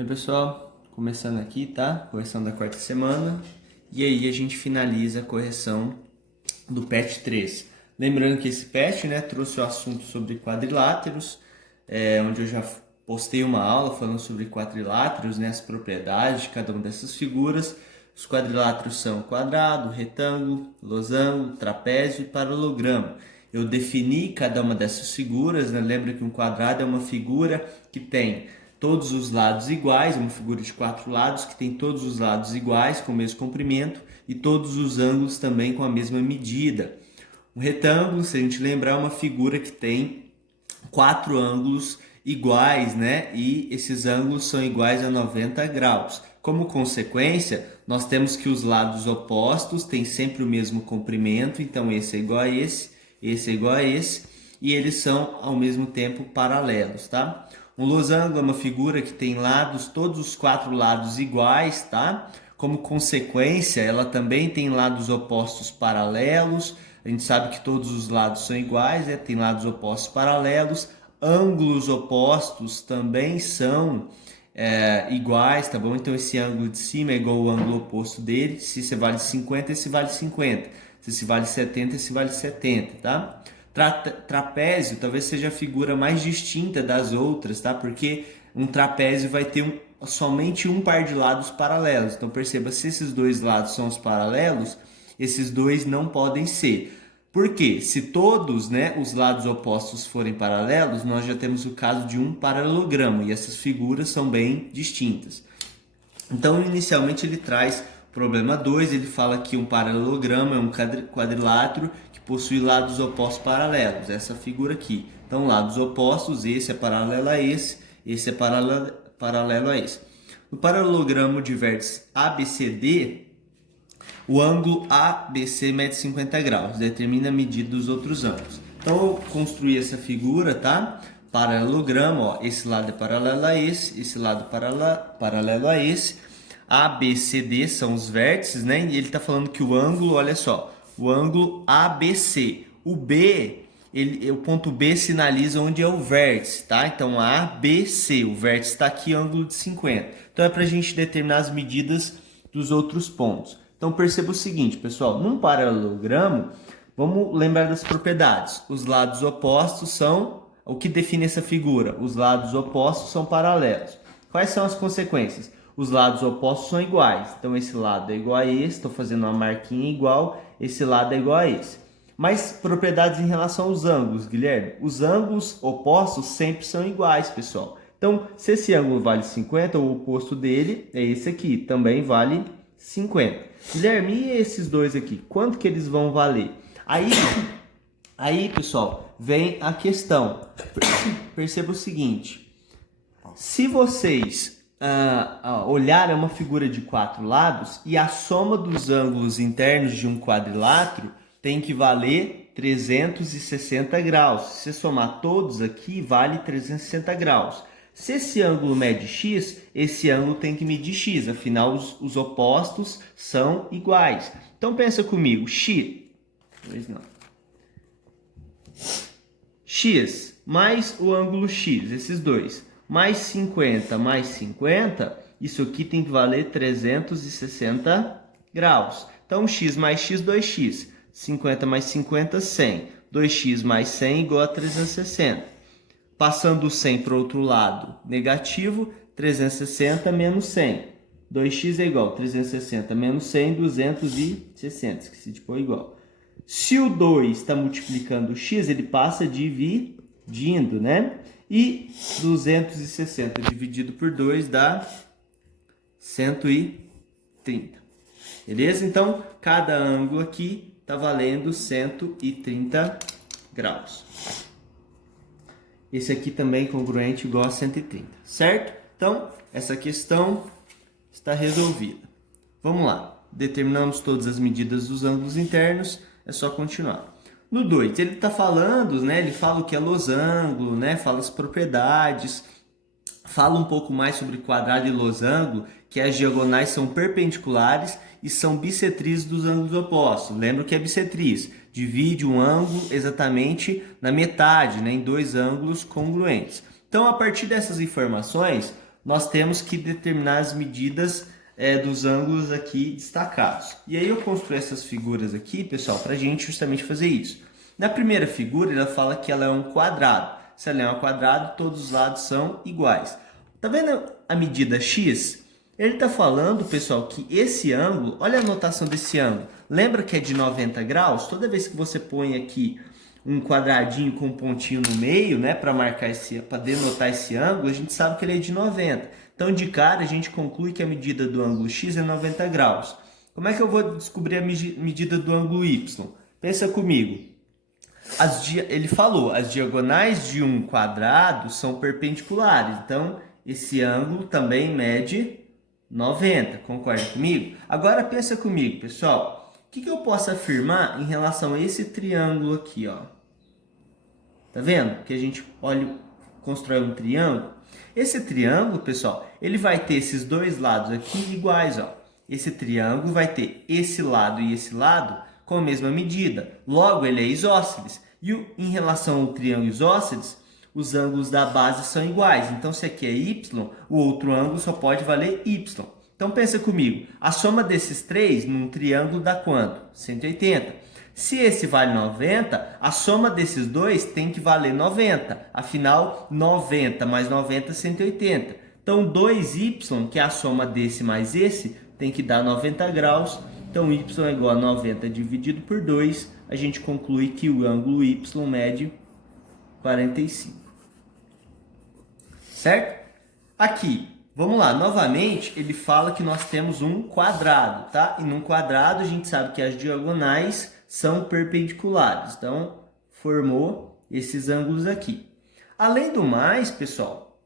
Oi pessoal, começando aqui, tá? Correção da quarta semana. E aí a gente finaliza a correção do PET 3. Lembrando que esse PET, né, trouxe o assunto sobre quadriláteros, onde eu já postei uma aula falando sobre quadriláteros, né, as propriedades de cada uma dessas figuras. Os quadriláteros são quadrado, retângulo, losango, trapézio e paralelogramo. Eu defini cada uma dessas figuras, né? Lembra que um quadrado é uma figura que tem todos os lados iguais, uma figura de 4 lados que tem todos os lados iguais, com o mesmo comprimento, e todos os ângulos também com a mesma medida. Um retângulo, se a gente lembrar, é uma figura que tem 4 ângulos iguais, né? E esses ângulos são iguais a 90 graus. Como consequência, nós temos que os lados opostos têm sempre o mesmo comprimento, então esse é igual a esse é igual a esse, e eles são ao mesmo tempo paralelos, tá? Um losango é uma figura que tem lados, todos os 4 lados iguais, tá? Como consequência, ela também tem lados opostos paralelos. A gente sabe que todos os lados são iguais, né? Tem lados opostos paralelos. Ângulos opostos também são iguais, tá bom? Então esse ângulo de cima é igual ao ângulo oposto dele. Se esse vale 50, esse vale 50. Se esse vale 70, esse vale 70, tá? Trapézio talvez seja a figura mais distinta das outras, tá? Porque um trapézio vai ter somente um par de lados paralelos. Então perceba, se esses dois lados são os paralelos, esses dois não podem ser. Por quê? Se todos, né, os lados opostos forem paralelos, nós já temos o caso de um paralelogramo, e essas figuras são bem distintas. Então, inicialmente, ele traz problema 2, ele fala que um paralelogramo é um quadrilátero que possui lados opostos paralelos, essa figura aqui. Então, lados opostos, esse é paralelo a esse é paralelo a esse. No paralelogramo de vértices ABCD, o ângulo ABC mede 50 graus, determina a medida dos outros ângulos. Então, eu construí essa figura, tá? Paralelogramo, ó, esse lado é paralelo a esse lado paralelo a esse. A, B, C, D são os vértices, né? E ele está falando que o ângulo, olha só, o ângulo ABC. O B, o ponto B sinaliza onde é o vértice, tá? Então, A, B, C, o vértice está aqui, ângulo de 50. Então, é para a gente determinar as medidas dos outros pontos. Então, perceba o seguinte, pessoal, num paralelogramo, vamos lembrar das propriedades. Os lados opostos são o que define essa figura. Os lados opostos são paralelos. Quais são as consequências? Os lados opostos são iguais. Então, esse lado é igual a esse, estou fazendo uma marquinha igual, esse lado é igual a esse. Mas propriedades em relação aos ângulos, Guilherme. Os ângulos opostos sempre são iguais, pessoal. Então, se esse ângulo vale 50, o oposto dele é esse aqui, também vale 50. Guilherme, e esses dois aqui? Quanto que eles vão valer? Aí, pessoal, vem a questão. Perceba o seguinte. Se vocês olharem uma figura de 4 lados e a soma dos ângulos internos de um quadrilátero tem que valer 360 graus. Se você somar todos aqui, vale 360 graus. Se esse ângulo mede x, esse ângulo tem que medir x, afinal os opostos são iguais. Então pensa comigo, x mais o ângulo x, esses dois, mais 50 mais 50, isso aqui tem que valer 360 graus. Então x mais x, 2x, 50 mais 50, 100, 2x mais 100 igual a 360. Passando o 100 para o outro lado, negativo, 360 menos 100. 2x é igual a 360 menos 100, 260. Esqueci de pôr igual. Se o 2 está multiplicando o x, ele passa dividindo, né? E 260 dividido por 2 dá 130. Beleza? Então, cada ângulo aqui está valendo 130 graus. Esse aqui também congruente igual a 130, certo? Então, essa questão está resolvida. Vamos lá. Determinamos todas as medidas dos ângulos internos, é só continuar. No 2, ele está falando, né? Ele fala o que é losango, né? Fala as propriedades, fala um pouco mais sobre quadrado e losango, que as diagonais são perpendiculares e são bissetrizes dos ângulos opostos. Lembra o que é bissetriz? Divide um ângulo exatamente na metade, né, em dois ângulos congruentes. Então, a partir dessas informações, nós temos que determinar as medidas dos ângulos aqui destacados. E aí eu construí essas figuras aqui, pessoal, para a gente justamente fazer isso. Na primeira figura, ela fala que ela é um quadrado. Se ela é um quadrado, todos os lados são iguais. Tá vendo a medida x? Ele está falando, pessoal, que esse ângulo, olha a notação desse ângulo. Lembra que é de 90 graus? Toda vez que você põe aqui um quadradinho com um pontinho no meio, né, para denotar esse ângulo, a gente sabe que ele é de 90. Então, de cara, a gente conclui que a medida do ângulo x é 90 graus. Como é que eu vou descobrir a medida do ângulo y? Pensa comigo. Ele falou, as diagonais de um quadrado são perpendiculares. Então, esse ângulo também mede 90. Concorda comigo? Agora, pensa comigo, pessoal. O que eu posso afirmar em relação a esse triângulo aqui, ó? Tá vendo? Que a gente constrói um triângulo. Esse triângulo, pessoal, ele vai ter esses dois lados aqui iguais, ó. Esse triângulo vai ter esse lado e esse lado com a mesma medida. Logo, ele é isósceles. E em relação ao triângulo isósceles, os ângulos da base são iguais. Então, se aqui é y, o outro ângulo só pode valer y. Então, pensa comigo. A soma desses três num triângulo dá quanto? 180. Se esse vale 90, a soma desses dois tem que valer 90. Afinal, 90 mais 90 é 180. Então, 2y, que é a soma desse mais esse, tem que dar 90 graus. Então, y é igual a 90 dividido por 2. A gente conclui que o ângulo y mede 45. Certo? Aqui, vamos lá. Novamente, ele fala que nós temos um quadrado, tá? E num quadrado, a gente sabe que as diagonais são perpendiculares. Então, formou esses ângulos aqui. Além do mais, pessoal,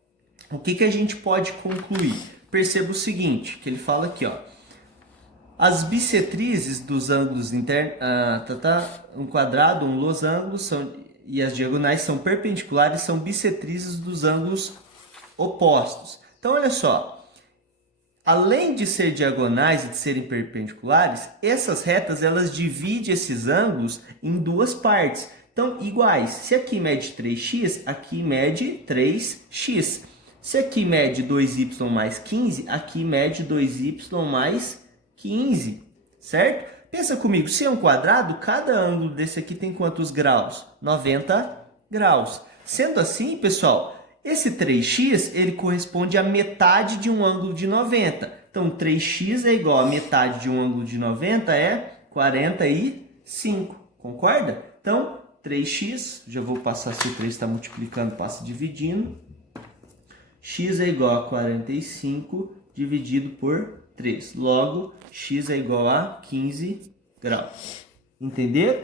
o que a gente pode concluir? Perceba o seguinte, que ele fala aqui, ó. As bissetrizes dos ângulos internos, um quadrado, um losango, e as diagonais são perpendiculares, são bissetrizes dos ângulos opostos. Então, olha só, além de ser diagonais e de serem perpendiculares, essas retas elas dividem esses ângulos em duas partes. Então, iguais. Se aqui mede 3x, aqui mede 3x. Se aqui mede 2y mais 15, aqui mede 2y mais 15, certo? Pensa comigo, se é um quadrado, cada ângulo desse aqui tem quantos graus? 90 graus. Sendo assim, pessoal, esse 3x, ele corresponde à metade de um ângulo de 90. Então, 3x é igual a metade de um ângulo de 90, é 45. Concorda? Então, 3x, já vou passar se o 3 está multiplicando, passa dividindo. X é igual a 45 dividido por 3. Logo, x é igual a 15 graus. Entenderam?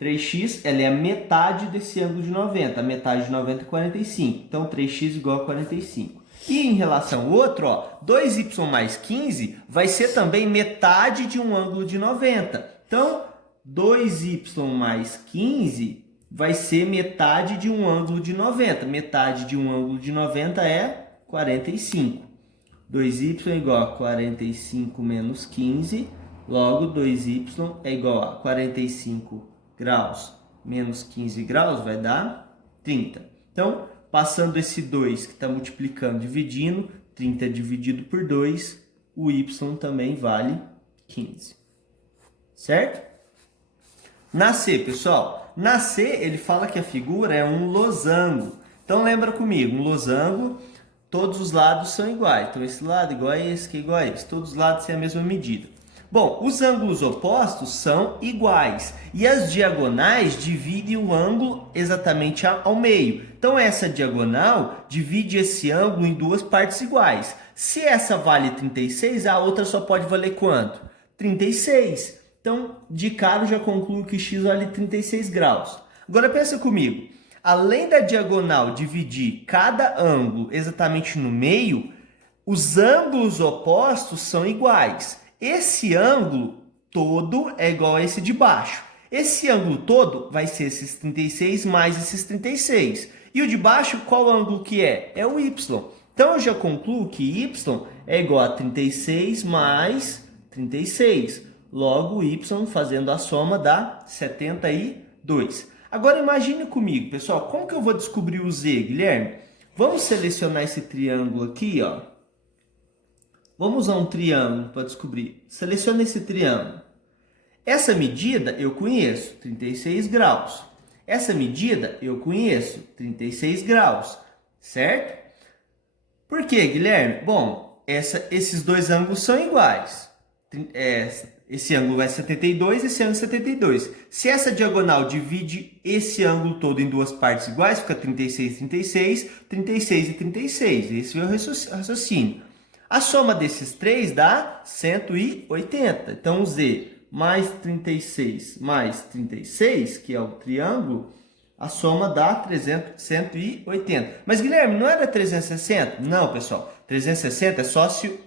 3x ela é a metade desse ângulo de 90. A metade de 90 é 45. Então, 3x igual a 45. E em relação ao outro, ó, 2y mais 15 vai ser também metade de um ângulo de 90. Então, 2y mais 15 vai ser metade de um ângulo de 90. Metade de um ângulo de 90 é 45. 2y é igual a 45 menos 15, logo 2y é igual a 45 graus menos 15 graus, vai dar 30. Então, passando esse 2 que está multiplicando, dividindo, 30 dividido por 2, o y também vale 15. Certo? Na C, pessoal, na C ele fala que a figura é um losango. Então, lembra comigo, um losango, todos os lados são iguais. Então, esse lado igual a esse, que é igual a esse. Todos os lados têm a mesma medida. Bom, os ângulos opostos são iguais. E as diagonais dividem o ângulo exatamente ao meio. Então, essa diagonal divide esse ângulo em duas partes iguais. Se essa vale 36, a outra só pode valer quanto? 36. Então, de cara, eu já concluo que x vale 36 graus. Agora, pensa comigo. Além da diagonal dividir cada ângulo exatamente no meio, os ângulos opostos são iguais. Esse ângulo todo é igual a esse de baixo. Esse ângulo todo vai ser esses 36 mais esses 36. E o de baixo, qual ângulo que é? É o y. Então, eu já concluo que y é igual a 36 mais 36. Logo, y fazendo a soma dá 72. Agora, imagine comigo, pessoal, como que eu vou descobrir o z, Guilherme? Vamos selecionar esse triângulo aqui, ó. Vamos usar um triângulo para descobrir. Seleciona esse triângulo. Essa medida eu conheço, 36 graus. Essa medida eu conheço, 36 graus, certo? Por quê, Guilherme? Bom, esses dois ângulos são iguais. Esse ângulo é 72, esse ângulo é 72. Se essa diagonal divide esse ângulo todo em duas partes iguais, fica 36, 36, 36 e 36. Esse é o raciocínio. A soma desses três dá 180. Então, Z mais 36 mais 36, que é o triângulo, a soma dá 180. Mas, Guilherme, não era 360? Não, pessoal. 360 é só se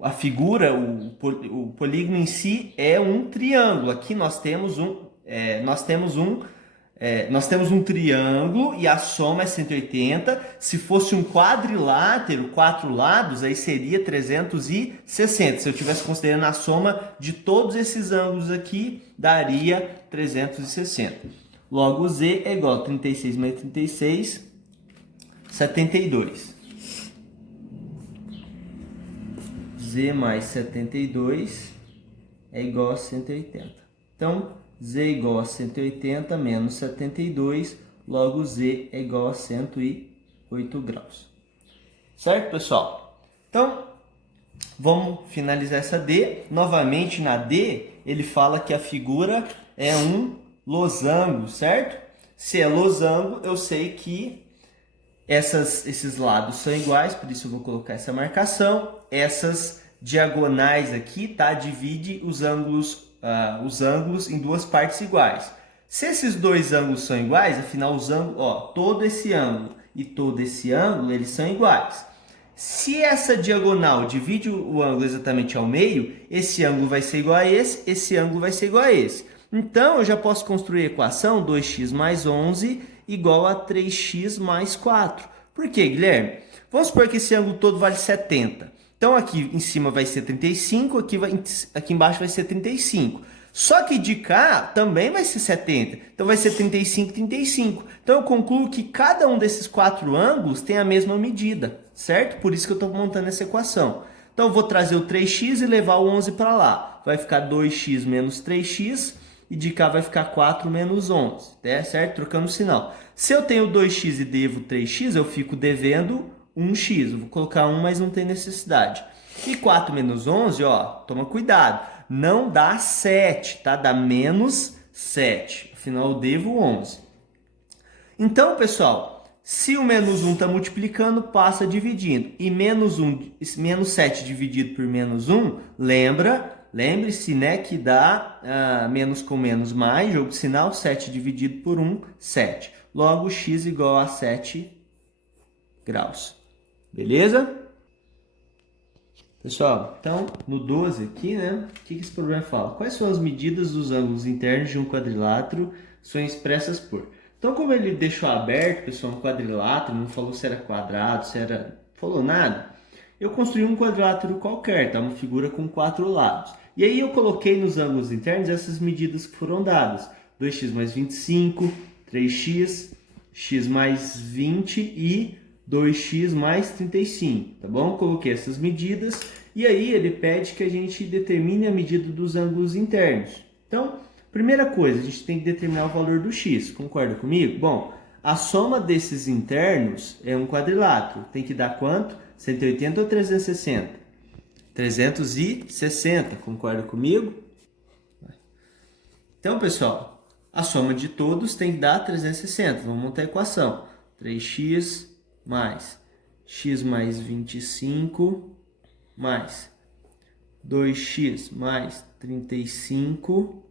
a figura, o polígono em si é um triângulo. Aqui nós temos um triângulo e a soma é 180. Se fosse um quadrilátero, 4 lados, aí seria 360. Se eu estivesse considerando a soma de todos esses ângulos aqui, daria 360. Logo, Z é igual a 36 mais 36, 72. Z mais 72 é igual a 180. Então, Z é igual a 180 menos 72, logo Z é igual a 108 graus. Certo, pessoal? Então, vamos finalizar essa D. Novamente, na D, ele fala que a figura é um losango, certo? Se é losango, eu sei que esses lados são iguais, por isso eu vou colocar essa marcação. Essas diagonais aqui, tá? Divide os ângulos em duas partes iguais. Se esses dois ângulos são iguais, afinal os ângulos, ó, todo esse ângulo e todo esse ângulo, eles são iguais. Se essa diagonal divide o ângulo exatamente ao meio, esse ângulo vai ser igual a esse ângulo vai ser igual a esse. Então, eu já posso construir a equação 2x mais 11 igual a 3x mais 4. Por quê, Guilherme? Vamos supor que esse ângulo todo vale 70. Então, aqui em cima vai ser 35, aqui embaixo vai ser 35. Só que de cá também vai ser 70. Então, vai ser 35, 35. Então, eu concluo que cada um desses 4 ângulos tem a mesma medida, certo? Por isso que eu estou montando essa equação. Então, eu vou trazer o 3x e levar o 11 para lá. Vai ficar 2x menos 3x. E de cá vai ficar 4 menos 11, certo? Trocando o sinal. Se eu tenho 2x e devo 3x, eu fico devendo 1x. Eu vou colocar 1, mas não tem necessidade. E 4 menos 11, ó, toma cuidado. Não dá 7, tá? Dá menos 7. Afinal, eu devo 11. Então, pessoal, se o menos 1 está multiplicando, passa dividindo. E menos 7 dividido por menos 1, lembre-se, né, que dá menos com menos mais, jogo de sinal, 7 dividido por 1, 7. Logo, x igual a 7 graus. Beleza? Pessoal, então, no 12 aqui, né, o que esse problema fala? Quais são as medidas dos ângulos internos de um quadrilátero são expressas por? Então, como ele deixou aberto, pessoal, um quadrilátero, não falou se era quadrado, falou nada, eu construí um quadrilátero qualquer, tá? Uma figura com 4 lados. E aí eu coloquei nos ângulos internos essas medidas que foram dadas. 2x mais 25, 3x, x mais 20 e 2x mais 35, tá bom? Coloquei essas medidas e aí ele pede que a gente determine a medida dos ângulos internos. Então, primeira coisa, a gente tem que determinar o valor do x, concorda comigo? Bom, a soma desses internos é um quadrilátero, tem que dar quanto? 180 ou 360? 360, concorda comigo? Então, pessoal, a soma de todos tem que dar 360. Vamos montar a equação. 3x mais x mais 25 mais 2x mais 35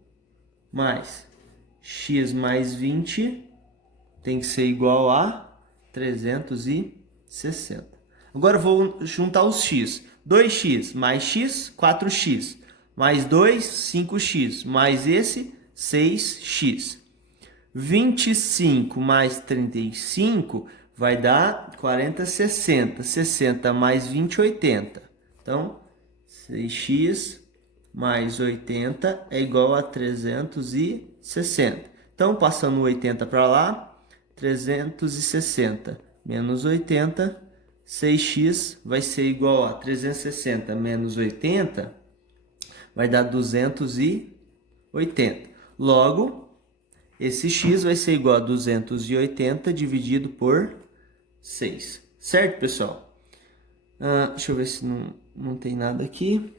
mais x mais 20 tem que ser igual a 360. Agora eu vou juntar os x. 2x mais x, 4x. Mais 2, 5x. Mais esse, 6x. 25 mais 35 vai dar 40, 60. 60 mais 20, 80. Então, 6x mais 80 é igual a 360. Então, passando o 80 para lá, 360 menos 80, 6x vai ser igual a 360 menos 80, vai dar 280. Logo, esse x vai ser igual a 280 dividido por 6. Certo, pessoal? Deixa eu ver se não tem nada aqui.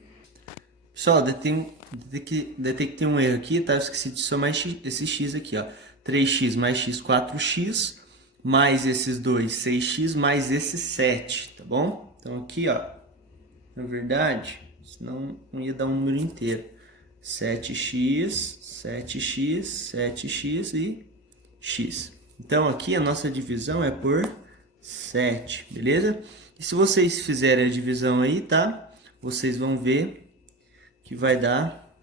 Pessoal, deve que ter um erro aqui, tá? Eu esqueci de somar esse x aqui, ó. 3x mais x, 4x, mais esses dois, 6x, mais esse 7, tá bom? Então aqui, ó, na verdade, senão não ia dar um número inteiro. 7x, 7x, 7x e x. Então aqui a nossa divisão é por 7, beleza? E se vocês fizerem a divisão aí, tá? Vocês vão ver que vai dar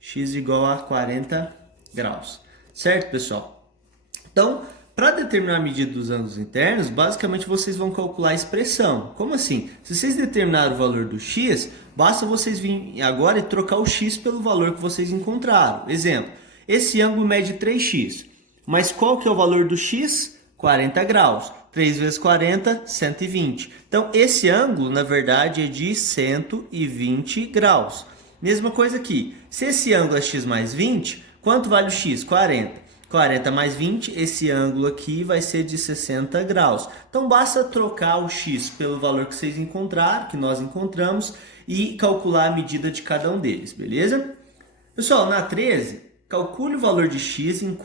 x igual a 40 graus. Certo, pessoal? Então, para determinar a medida dos ângulos internos, basicamente vocês vão calcular a expressão. Como assim? Se vocês determinaram o valor do x, basta vocês virem agora e trocar o x pelo valor que vocês encontraram. Exemplo, esse ângulo mede 3x, mas qual que é o valor do x? 40 graus. 3 vezes 40, 120. Então, esse ângulo, na verdade, é de 120 graus. Mesma coisa aqui. Se esse ângulo é x mais 20, quanto vale o x? 40. 40 mais 20, esse ângulo aqui vai ser de 60 graus. Então, basta trocar o x pelo valor que vocês encontraram, que nós encontramos, e calcular a medida de cada um deles, beleza? Pessoal, na 13, calcule o valor de x em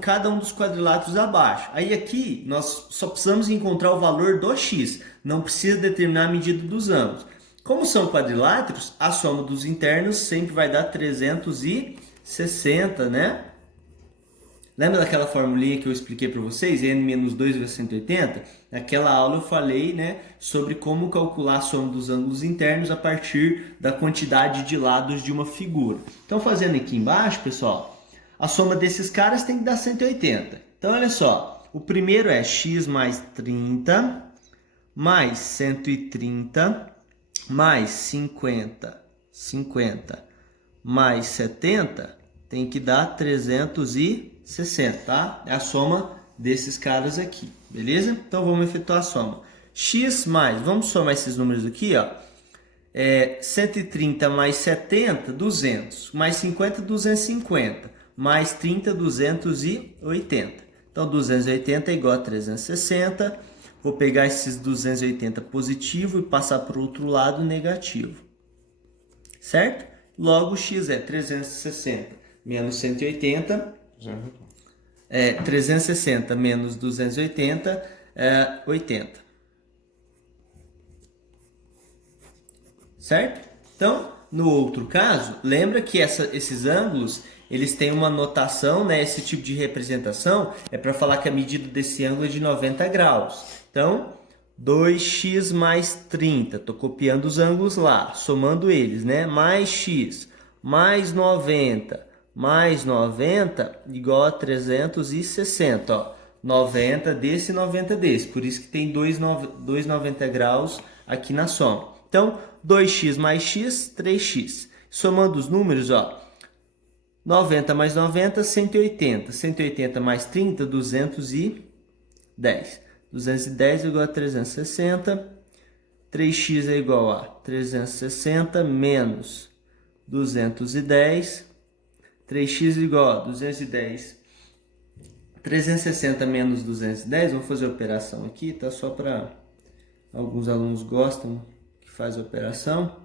cada um dos quadriláteros abaixo. Aí aqui, nós só precisamos encontrar o valor do x, não precisa determinar a medida dos ângulos. Como são quadriláteros, a soma dos internos sempre vai dar 360, né? Lembra daquela formulinha que eu expliquei para vocês, n menos 2 vezes 180? Naquela aula eu falei, né, sobre como calcular a soma dos ângulos internos a partir da quantidade de lados de uma figura. Então, fazendo aqui embaixo, pessoal, a soma desses caras tem que dar 180. Então, olha só, o primeiro é x mais 30, mais 130, mais 50, mais 70, tem que dar 360, tá? É a soma desses caras aqui, beleza? Então, vamos efetuar a soma. X mais, vamos somar esses números aqui, ó. 130 mais 70, 200. Mais 50, 250. Mais 30, 280. Então, 280 é igual a 360. Vou pegar esses 280 positivo e passar para o outro lado negativo. Certo? Logo, x é 360 menos 180. 360 menos 280 é 80. Certo? Então, no outro caso, lembra que esses ângulos, eles têm uma notação, né? Esse tipo de representação é para falar que a medida desse ângulo é de 90 graus. Então, 2x mais 30, estou copiando os ângulos lá, somando eles, né? Mais x, mais 90, mais 90, igual a 360, ó. 90 desse e 90 desse, por isso que tem 2,90 graus aqui na soma. Então, 2x mais x, 3x. Somando os números, ó, 90 mais 90, 180. 180 mais 30, 210. 210 é igual a 360. 3x é igual a 360 menos 210. 3x é igual a 210. 360 menos 210. Vamos fazer a operação aqui, tá? Só para alguns alunos gostam que faz a operação.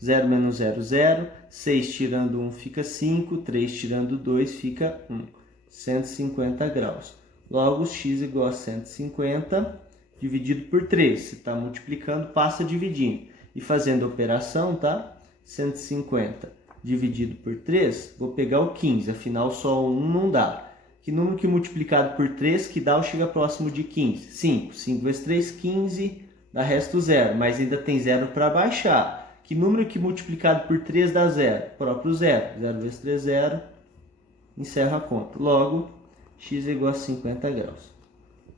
0 menos 0, 0. 6 tirando 1 fica 5. 3 tirando 2 fica 1. 150 graus. Logo, x igual a 150 dividido por 3. Se está multiplicando, passa dividindo. E fazendo a operação, tá? 150 dividido por 3, vou pegar o 15. Afinal, só 1 não dá. Que número que multiplicado por 3 que dá ou chega próximo de 15? 5. 5 vezes 3, 15. Dá resto 0. Mas ainda tem 0 para baixar. Que número que multiplicado por 3 dá 0? Próprio 0. 0 vezes 3, 0. Encerra a conta. Logo, x é igual a 50 graus.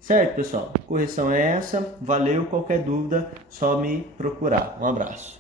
Certo, pessoal? Correção é essa. Valeu. Qualquer dúvida, só me procurar. Um abraço.